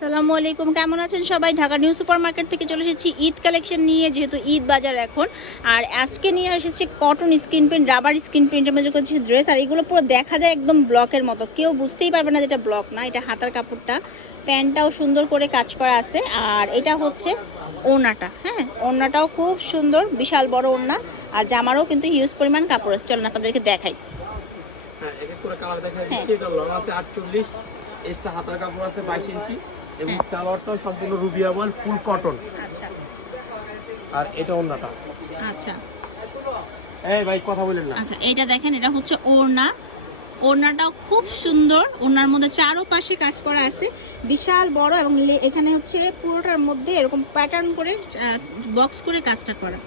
আসসালামু আলাইকুম। কেমন আছেন সবাই? ঢাকা নিউ সুপার মার্কেট থেকে চলে এসেছি ঈদ কালেকশন নিয়ে যেহেতু ঈদ বাজার এখন। আর আজকে নিয়ে এসেছি cotton screen print rubber screen প্রিন্টের মধ্যে করছি ড্রেস আর এগুলো পুরো দেখা যায় একদম ব্লকের মতো। কেউ বুঝতেই পারবে না যেটা ব্লক না এটা হাতার কাপড়টা। প্যান্টটাও সুন্দর করে কাজ করা আছে। আর এটা হচ্ছে ওড়নাটা হ্যাঁ? ওড়নাটাও খুব সুন্দর বিশাল বড় ওড়না। আর জামারও কিন্তু হিউজ পরিমাণ কাপড় আছে। চলুন আপনাদেরকে দেখাই। হ্যাঁ হ্যাঁ। এটা লং আছে আটচল্লিশ এক্সট্রা হাতার কাপড় আছে বাইশ ইঞ্চি। এবং হ্যাঁ। সালোয়ারটাও সম্পূর্ণ রুবিয়া বল ফুল কটন। আচ্ছা। আর এটা অন্যটা আচ্ছা। এই ভাই কথা বলেন না। আচ্ছা এটা দেখেন এটা হচ্ছে ওড়না। ওড়নাটাও খুব সুন্দর। ওড়নার মধ্যে চারো পাশে কাজ করা আছে। বিশাল বড় এবং এখানে হচ্ছে পুরোটার মধ্যে এরকম প্যাটার্ন করে বক্স করে কাজটা করা।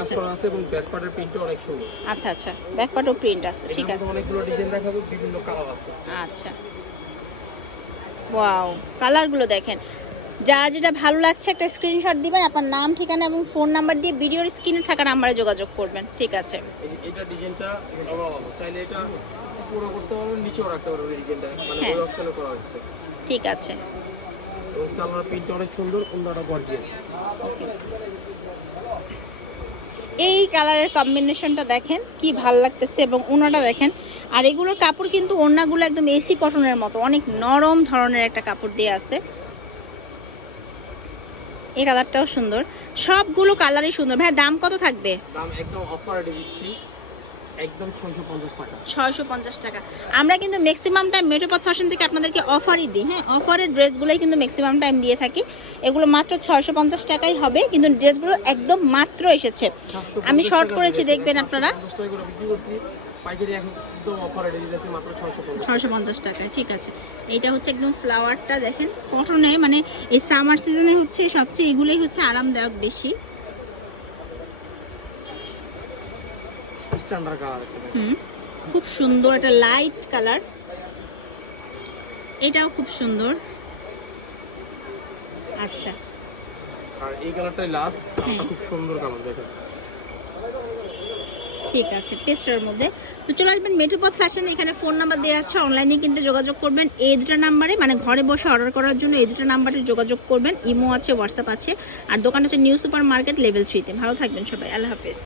আচ্ছা। করা আছে এবং ব্যাক পার্টের প্রিন্টও অনেক সুন্দর। আচ্ছা আচ্ছা। ব্যাকপার্টও প্রিন্ট আছে ঠিক আছে। অনেকগুলো ডিজাইন দেখাবো বিভিন্ন কালার আছে। আচ্ছা। ওয়াও কালারগুলো দেখেন। যার যেটা ভালো লাগছে একটা স্ক্রিনশট দিবেন আপনার নাম ঠিকানা এবং ফোন নাম্বার দিয়ে ভিডিওর স্ক্রিনে থাকা নাম্বারে যোগাযোগ করবেন। ঠিক আছে। এটা ডিজাইনটা চাইলে এটা পুরো করতে পারবেন নিচেও রাখতে পারবেন এই ডিজাইনটা মানে হ্যাঁ। ওই অপশনে করা হয়েছে। ঠিক আছে। এবং সালোয়ার প্রিন্ট অনেক সুন্দর অন্যটা গর্জিয়াস ওকে কালারের কম্বিনেশনটা দেখেন, কি ভালো লাগতেছে এবং ওনাটা দেখেন। আর এগুলোর কাপড় কিন্তু ওনাগুলো একদম এসি কটনের মতো, অনেক নরম ধরনের একটা কাপড় দিয়ে আছে। এই কালারটাও সুন্দর। সবগুলো কালারই সুন্দর। ভাই, দাম কত থাকবে? দাম একদম অফারে দিচ্ছি। একদম ছয়শো পঞ্চাশ টাকা। ছয়শো পঞ্চাশ টাকা। আমরা কিন্তু ম্যাক্সিমাম টাইম মেট্রোপথ ফ্যাশন থেকে আপনাদেরকে অফারই দিই হ্যাঁ? অফারের ড্রেসগুলোই কিন্তু ম্যাক্সিমাম টাইম দিয়ে থাকি। এগুলো মাত্র ছয়শো পঞ্চাশ টাকাই হবে কিন্তু ড্রেসগুলো একদম মাত্র এসেছে। আমি শর্ট করেছি দেখবেন আপনারা। 750 টাকা করে বিক্রি করছি পাইকারি একদম অফারে দিতেছি মাত্র ছয়শো পঞ্চাশ ছয়শো পঞ্চাশ টাকায় ঠিক আছে। এইটা হচ্ছে একদম ফ্লাওয়ারটা দেখেন। কটনে মানে এই সামার সিজনে হচ্ছে সবচেয়ে এগুলোই হচ্ছে আরামদায়ক বেশি। স্ট্যান্ডার্ড কালার হুম খুব সুন্দর এটা লাইট কালার এটাও খুব সুন্দর। আচ্ছা। আর এই কালারটাই লাস্ট হ্যাঁ। খুব সুন্দর কালার দেখেন। ঠিক আছে পেস্টের মধ্যে। তো চলে আসবেন মেট্রোপথ ফ্যাশন এখানে ফোন নাম্বার দেওয়া আছে অনলাইনে কিনতে যোগাযোগ করবেন। এই দুটো নাম্বারে মানে ঘরে বসে অর্ডার করার জন্য এই দুটো নাম্বারে যোগাযোগ করবেন। ইমো আছে হোয়াটসঅ্যাপ আছে। আর দোকান হচ্ছে নিউ সুপার মার্কেট লেভেল থ্রিতে ভালো থাকবেন সবাই আল্লাহ হাফেজ।